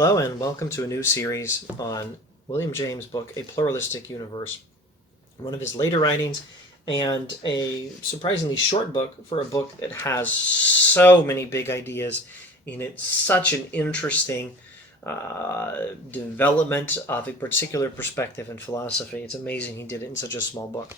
Hello and welcome to a new series on William James' book, A Pluralistic Universe, one of his later writings and a surprisingly short book for a book that has so many big ideas in it, such an interesting development of a particular perspective in philosophy. It's amazing he did it in such a small book.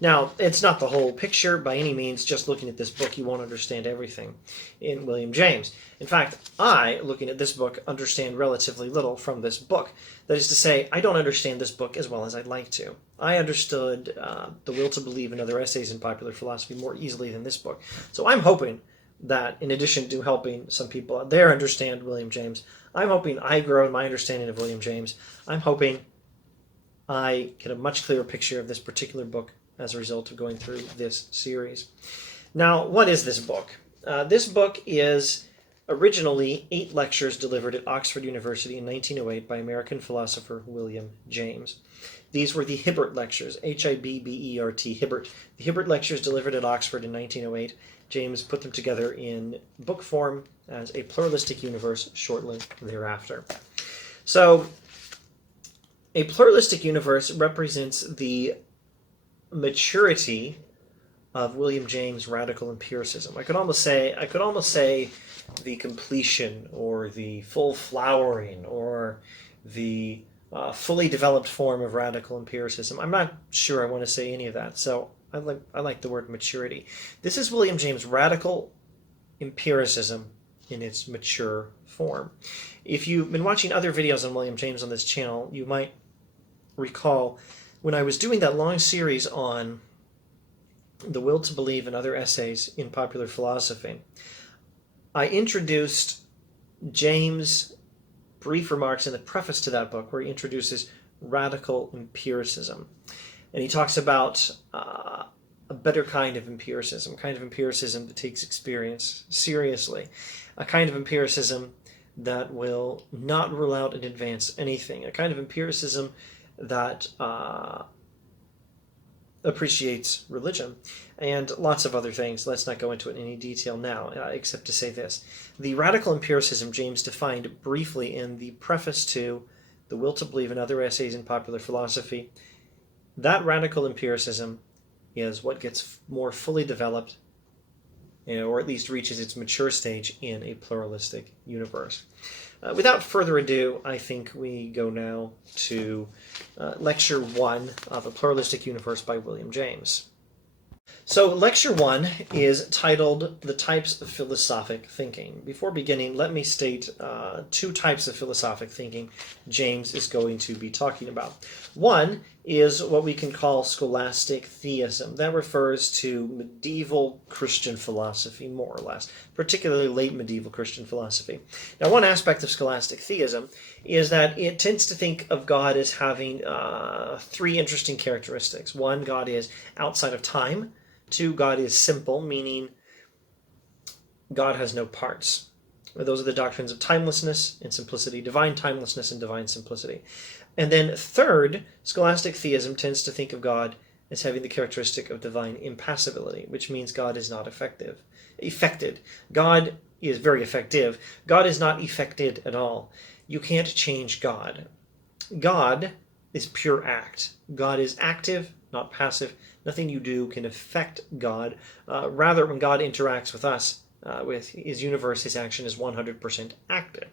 Now, it's not the whole picture by any means. Just looking at this book, you won't understand everything in William James. In fact, I, looking at this book, understand relatively little from this book. That is to say, I don't understand this book as well as I'd like to. I understood The Will to Believe and Other Essays in Popular Philosophy more easily than this book. So I'm hoping that in addition to helping some people out there understand William James, I'm hoping I grow in my understanding of William James. I'm hoping I get a much clearer picture of this particular book as a result of going through this series. Now, what is this book? This book is originally 8 lectures delivered at Oxford University in 1908 by American philosopher William James. These were the Hibbert Lectures, Hibbert, Hibbert. The Hibbert Lectures delivered at Oxford in 1908. James put them together in book form as A Pluralistic Universe shortly thereafter. So, A Pluralistic Universe represents the maturity of William James' radical empiricism. I could almost say the completion or the full flowering or the fully developed form of radical empiricism. I'm not sure I want to say any of that, so I like the word maturity. This is William James' radical empiricism in its mature form. If you've been watching other videos on William James on this channel, you might recall when I was doing that long series on The Will to Believe and Other Essays in Popular Philosophy, I introduced James' brief remarks in the preface to that book where he introduces radical empiricism. And he talks about a better kind of empiricism that takes experience seriously, a kind of empiricism that will not rule out in advance anything, a kind of empiricism that appreciates religion, and lots of other things. Let's not go into it in any detail now, except to say this. The radical empiricism James defined briefly in the preface to The Will to Believe and Other Essays in Popular Philosophy. That radical empiricism is what gets more fully developed, or at least reaches its mature stage in a pluralistic universe. Without further ado, I think we go now to Lecture 1 of A Pluralistic Universe by William James. So Lecture 1 is titled The Types of Philosophic Thinking. Before beginning, let me state 2 types of philosophic thinking James is going to be talking about. One is what we can call scholastic theism. That refers to medieval Christian philosophy, more or less, particularly late medieval Christian philosophy. Now, one aspect of scholastic theism is that it tends to think of God as having 3 interesting characteristics. 1, God is outside of time. 2, God is simple, meaning God has no parts. Those are the doctrines of timelessness and simplicity, divine timelessness and divine simplicity. And then 3rd, scholastic theism tends to think of God as having the characteristic of divine impassibility, which means God is not affected. God is very effective. God is not affected at all. You can't change God. God is pure act. God is active, not passive. Nothing you do can affect God. Rather, when God interacts with us, with his universe, his action is 100% active.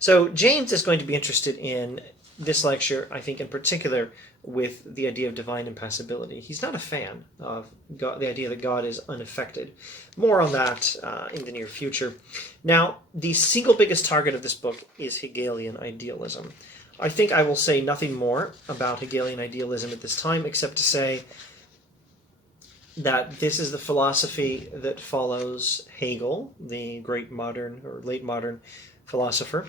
So James is going to be interested in this lecture, I think in particular, with the idea of divine impassibility. He's not a fan of God, the idea that God is unaffected. More on that in the near future. Now, the single biggest target of this book is Hegelian idealism. I think I will say nothing more about Hegelian idealism at this time, except to say that this is the philosophy that follows Hegel, the great modern or late modern philosopher,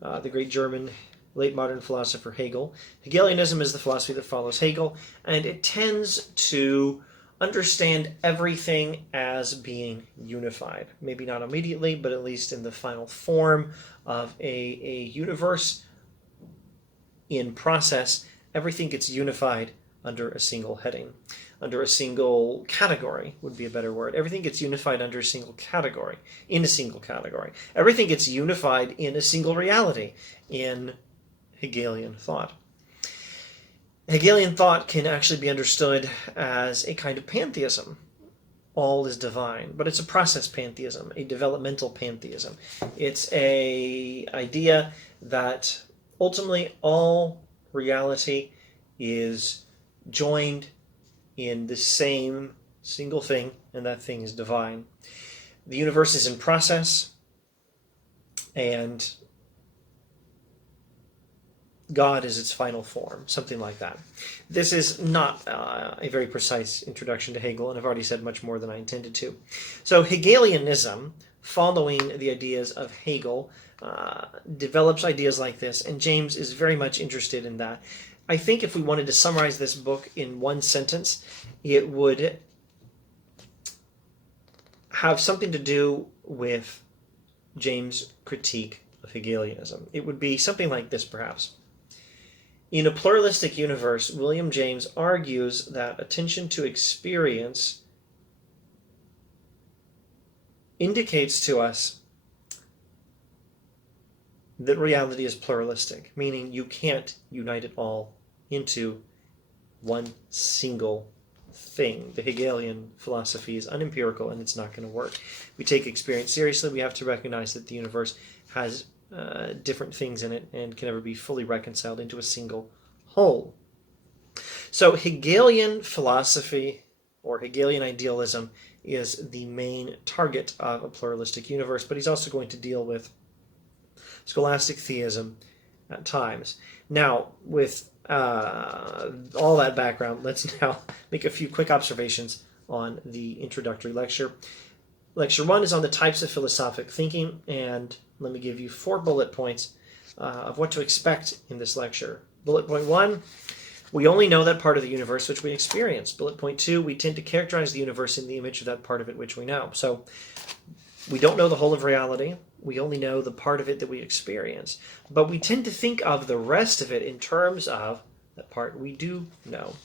the great German late modern philosopher Hegel. Hegelianism is the philosophy that follows Hegel, and it tends to understand everything as being unified. Maybe not immediately, but at least in the final form of a universe in process. Everything gets unified under a single heading. Under a single category would be a better word. Everything gets unified under a single category, in a single category. Everything gets unified in a single reality, in Hegelian thought. Hegelian thought can actually be understood as a kind of pantheism. All is divine, but it's a process pantheism, a developmental pantheism. It's an idea that ultimately all reality is joined in the same single thing, and that thing is divine. The universe is in process, and God is its final form, something like that. This is not a very precise introduction to Hegel, and I've already said much more than I intended to. So Hegelianism, following the ideas of Hegel, develops ideas like this, and James is very much interested in that. I think if we wanted to summarize this book in one sentence, it would have something to do with James' critique of Hegelianism. It would be something like this, perhaps. In a pluralistic universe, William James argues that attention to experience indicates to us that reality is pluralistic, meaning you can't unite it all into one single thing. The Hegelian philosophy is unempirical, and it's not going to work. If we take experience seriously, we have to recognize that the universe has different things in it and can never be fully reconciled into a single whole. So Hegelian philosophy, or Hegelian idealism, is the main target of a pluralistic universe, but he's also going to deal with scholastic theism at times. Now, with all that background, let's now make a few quick observations on the introductory lecture. Lecture 1 is on the types of philosophic thinking, and let me give you 4 bullet points of what to expect in this lecture. Bullet point 1, we only know that part of the universe which we experience. Bullet point 2, we tend to characterize the universe in the image of that part of it which we know. So we don't know the whole of reality. We only know the part of it that we experience. But we tend to think of the rest of it in terms of that part we do know.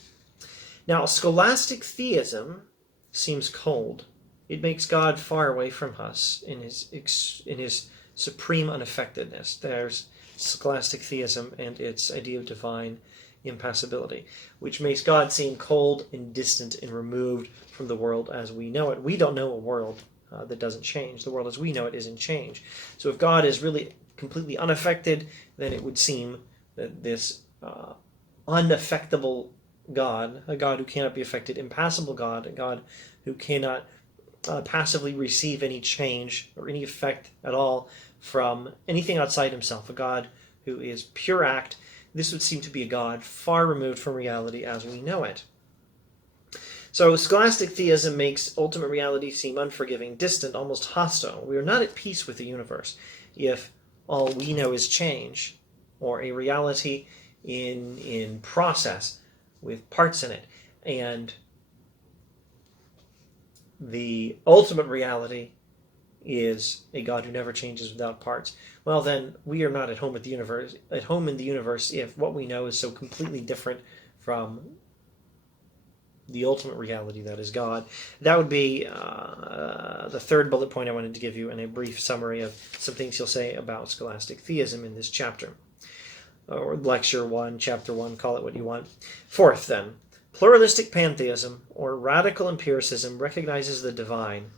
Now, scholastic theism seems cold. It makes God far away from us in his supreme unaffectedness. There's scholastic theism and its idea of divine impassibility, which makes God seem cold and distant and removed from the world as we know it. We don't know a world that doesn't change. The world as we know it is in change. So if God is really completely unaffected, then it would seem that this unaffectable God, a God who cannot be affected, impassible God, a God who cannot passively receive any change or any effect at all from anything outside himself, a God who is pure act, this would seem to be a God far removed from reality as we know it. So scholastic theism makes ultimate reality seem unforgiving, distant, almost hostile. We are not at peace with the universe if all we know is change, or a reality in process with parts in it. And the ultimate reality is a God who never changes without parts. Well, then we are not at home in the universe if what we know is so completely different from the ultimate reality that is God. That would be the third bullet point I wanted to give you, and a brief summary of some things he'll say about scholastic theism in this chapter. Or lecture 1, chapter 1, call it what you want. Fourth, then, pluralistic pantheism, or radical empiricism, recognizes the divine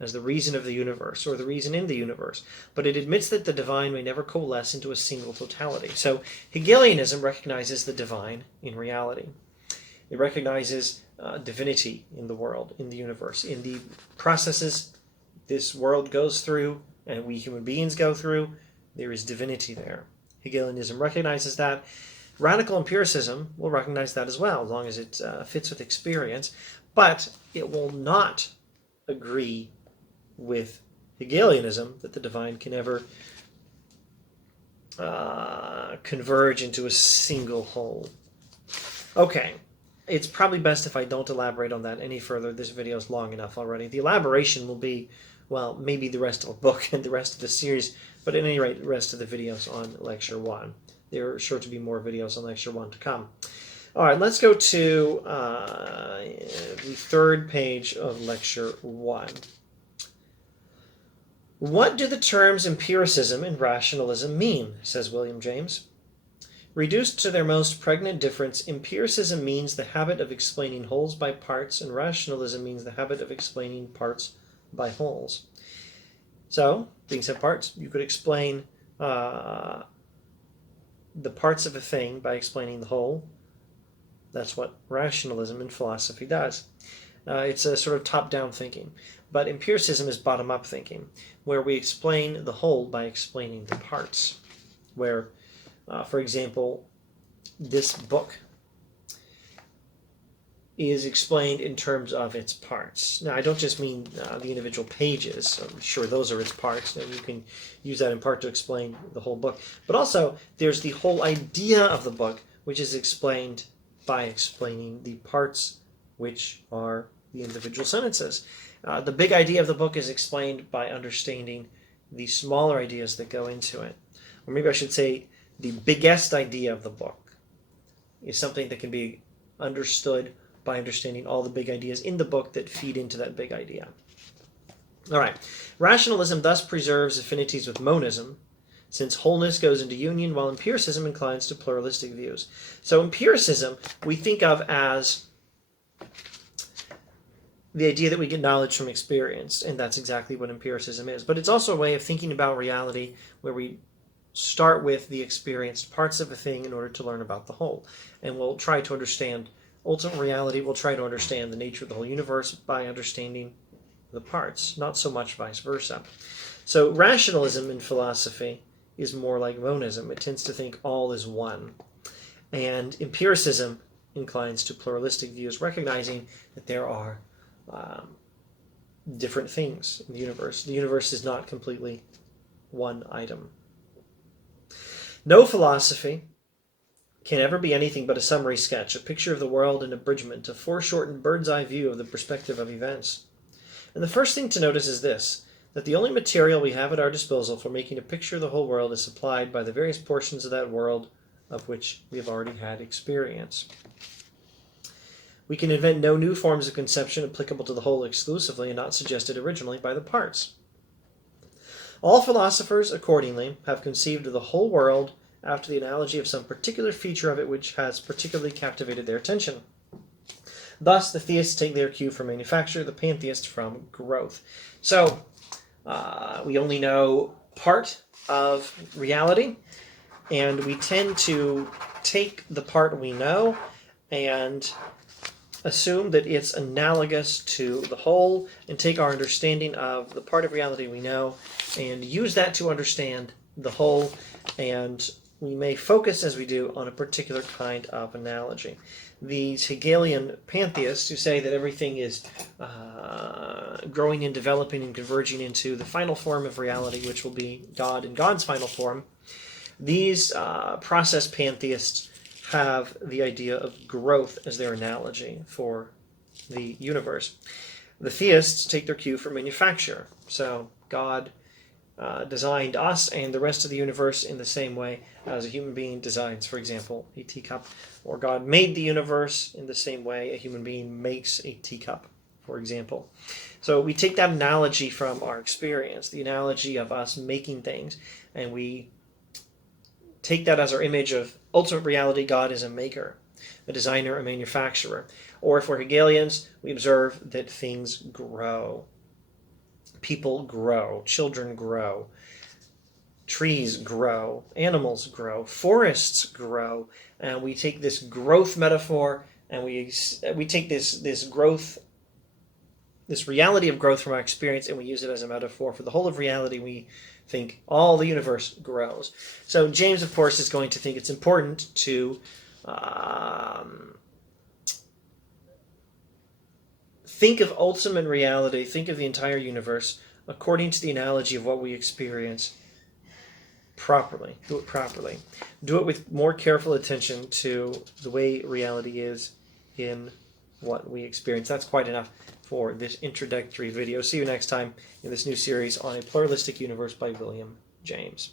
as the reason of the universe, or the reason in the universe, but it admits that the divine may never coalesce into a single totality. So Hegelianism recognizes the divine in reality. It recognizes divinity in the world, in the universe, in the processes this world goes through, and we human beings go through. There is divinity there. Hegelianism recognizes that. Radical empiricism will recognize that as well, as long as it fits with experience, but it will not agree with Hegelianism that the divine can ever converge into a single whole. Okay, it's probably best if I don't elaborate on that any further. This video is long enough already. The elaboration will be, well, maybe the rest of the book and the rest of the series, but at any rate, the rest of the videos on Lecture 1. There are sure to be more videos on Lecture 1 to come. All right, let's go to the third page of Lecture 1. What do the terms empiricism and rationalism mean, says William James. Reduced to their most pregnant difference, empiricism means the habit of explaining wholes by parts, and rationalism means the habit of explaining parts by wholes. So, being said parts, you could explain the parts of a thing by explaining the whole. That's what rationalism in philosophy does. It's a sort of top-down thinking. But empiricism is bottom-up thinking, where we explain the whole by explaining the parts. Where, for example, this book is explained in terms of its parts. Now, I don't just mean the individual pages. I'm sure those are its parts, and you can use that in part to explain the whole book. But also, there's the whole idea of the book, which is explained by explaining the parts, which are the individual sentences. The big idea of the book is explained by understanding the smaller ideas that go into it. Or maybe I should say the biggest idea of the book is something that can be understood by understanding all the big ideas in the book that feed into that big idea. All right. Rationalism thus preserves affinities with monism, since wholeness goes into union, while empiricism inclines to pluralistic views. So empiricism we think of as the idea that we get knowledge from experience, and that's exactly what empiricism is. But it's also a way of thinking about reality where we start with the experienced parts of a thing in order to learn about the whole. And we'll try to understand ultimate reality. We'll try to understand the nature of the whole universe by understanding the parts, not so much vice versa. So rationalism in philosophy is more like monism. It tends to think all is one. And empiricism inclines to pluralistic views, recognizing that there are different things in the universe. The universe is not completely one item. No philosophy can ever be anything but a summary sketch, a picture of the world, an abridgment, a foreshortened bird's-eye view of the perspective of events. And the first thing to notice is this, that the only material we have at our disposal for making a picture of the whole world is supplied by the various portions of that world of which we have already had experience. We can invent no new forms of conception applicable to the whole exclusively and not suggested originally by the parts. All philosophers, accordingly, have conceived of the whole world after the analogy of some particular feature of it which has particularly captivated their attention. Thus, the theists take their cue from manufacture, the pantheists from growth. So, we only know part of reality, and we tend to take the part we know and assume that it's analogous to the whole, and take our understanding of the part of reality we know and use that to understand the whole, and we may focus as we do on a particular kind of analogy. These Hegelian pantheists who say that everything is growing and developing and converging into the final form of reality, which will be God and God's final form, these process pantheists have the idea of growth as their analogy for the universe. The theists take their cue from manufacture. So God designed us and the rest of the universe in the same way as a human being designs, for example, a teacup. Or God made the universe in the same way a human being makes a teacup, for example. So we take that analogy from our experience, the analogy of us making things, and we take that as our image of ultimate reality. God is a maker, a designer, a manufacturer. Or if we're Hegelians, we observe that things grow. People grow, children grow, trees grow, animals grow, forests grow, and we take this growth metaphor and we take this growth, this reality of growth from our experience, and we use it as a metaphor for the whole of reality. We think all the universe grows. So James, of course, is going to think it's important to think of ultimate reality, think of the entire universe according to the analogy of what we experience properly. Do it properly. Do it with more careful attention to the way reality is in what we experience. That's quite enough for this introductory video. See you next time in this new series on A Pluralistic Universe by William James.